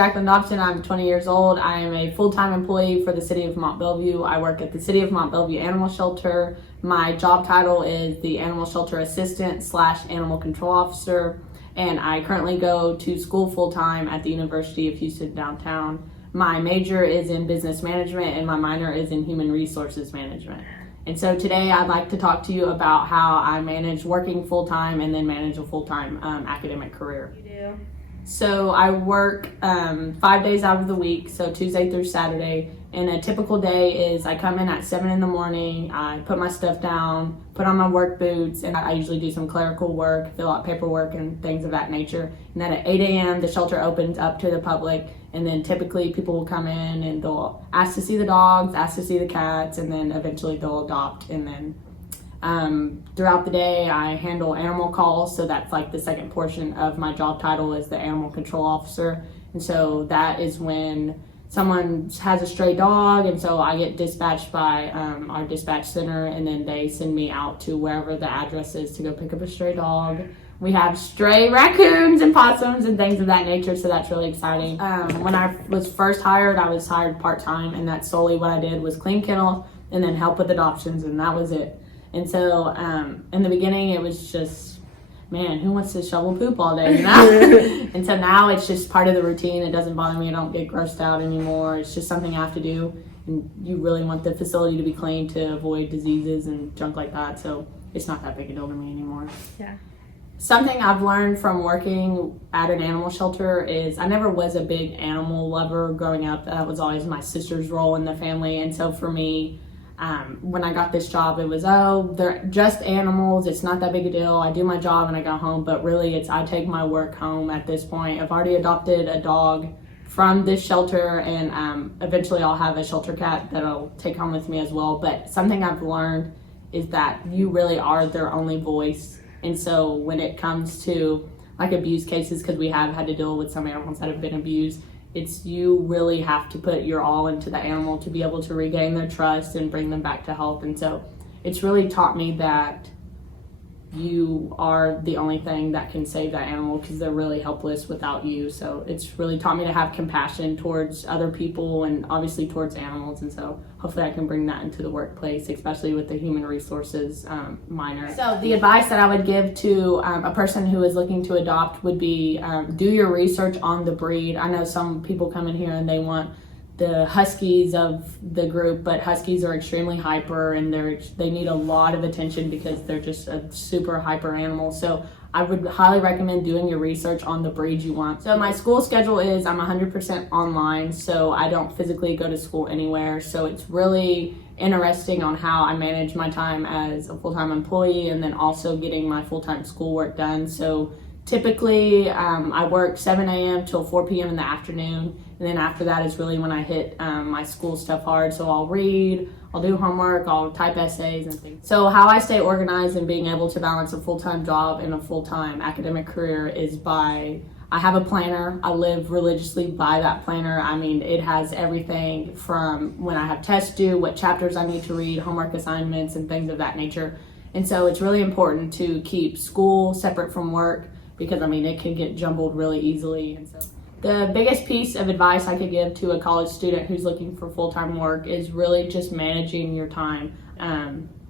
Jaclyn Dobson. I'm 20 years old. I am a full-time employee for the City of Mont Belvieu. I work at the City of Mont Belvieu Animal Shelter. My job title is the Animal Shelter Assistant / Animal Control Officer, and I currently go to school full-time at the University of Houston downtown. My major is in business management and my minor is in human resources management. And so today I'd like to talk to you about how I manage working full-time and then manage a full-time academic career. You do? So I work 5 days out of the week, so Tuesday through Saturday. And a typical day is I come in at 7 in the morning, I put my stuff down, put on my work boots, and I usually do some clerical work, fill out paperwork and things of that nature. And then at 8 a.m. the shelter opens up to the public, and then typically people will come in and they'll ask to see the dogs, ask to see the cats, and then eventually they'll adopt. And then throughout the day I handle animal calls, so that's like the second portion of my job title is the animal control officer. And so that is when someone has a stray dog, and so I get dispatched by our dispatch center, and then they send me out to wherever the address is to go pick up a stray dog. We have stray raccoons and possums and things of that nature, so that's really exciting. When I was first hired, I was hired part-time, and that's solely what I did was clean kennel and then help with adoptions, and that was it. And so in the beginning it was just, man, who wants to shovel poop all day, you know? And so now it's just part of the routine. It doesn't bother me. I don't get grossed out anymore. It's just something I have to do. And you really want the facility to be clean to avoid diseases and junk like that. So it's not that big a deal to me anymore. Yeah. Something I've learned from working at an animal shelter is I never was a big animal lover growing up. That was always my sister's role in the family. And so for me, when I got this job, it was, they're just animals. It's not that big a deal. I do my job and I go home, but really I take my work home at this point. I've already adopted a dog from this shelter, and eventually I'll have a shelter cat that I'll take home with me as well. But something I've learned is that you really are their only voice. And so when it comes to like abuse cases, because we have had to deal with some animals that have been abused, it's you really have to put your all into the animal to be able to regain their trust and bring them back to health. And so it's really taught me that you are the only thing that can save that animal, because they're really helpless without you. So it's really taught me to have compassion towards other people and obviously towards animals. And so hopefully I can bring that into the workplace, especially with the human resources minor. So the advice that I would give to a person who is looking to adopt would be do your research on the breed. I know some people come in here and they want the huskies of the group, but huskies are extremely hyper and they need a lot of attention because they're just a super hyper animal. So I would highly recommend doing your research on the breed you want. So my school schedule is I'm 100% online, so I don't physically go to school anywhere. So it's really interesting on how I manage my time as a full-time employee and then also getting my full-time schoolwork done. So typically I work 7 a.m. till 4 p.m. in the afternoon, and then after that is really when I hit my school stuff hard. So I'll read, I'll do homework, I'll type essays and things. So how I stay organized and being able to balance a full-time job and a full-time academic career is by, I have a planner. I live religiously by that planner. I mean, it has everything from when I have tests due, what chapters I need to read, homework assignments and things of that nature. And so it's really important to keep school separate from work, because I mean it can get jumbled really easily. And so the biggest piece of advice I could give to a college student who's looking for full-time work is really just managing your time.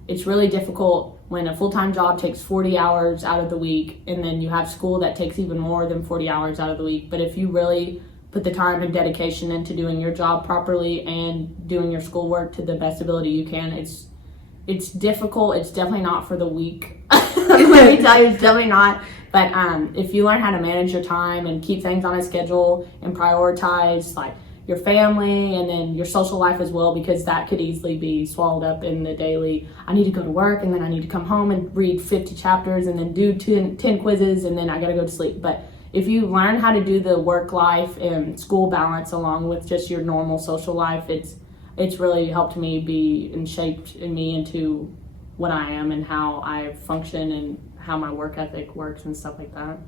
It's really difficult when a full-time job takes 40 hours out of the week, and then you have school that takes even more than 40 hours out of the week. But if you really put the time and dedication into doing your job properly and doing your schoolwork to the best ability you can, it's difficult. It's definitely not for the weak. Let me tell you, it's definitely not. But if you learn how to manage your time and keep things on a schedule and prioritize like your family and then your social life as well, because that could easily be swallowed up in the daily, I need to go to work and then I need to come home and read 50 chapters and then do 10 quizzes and then I gotta go to sleep. But if you learn how to do the work life and school balance along with just your normal social life, it's really helped me be and shaped me into what I am and how I function and how my work ethic works and stuff like that.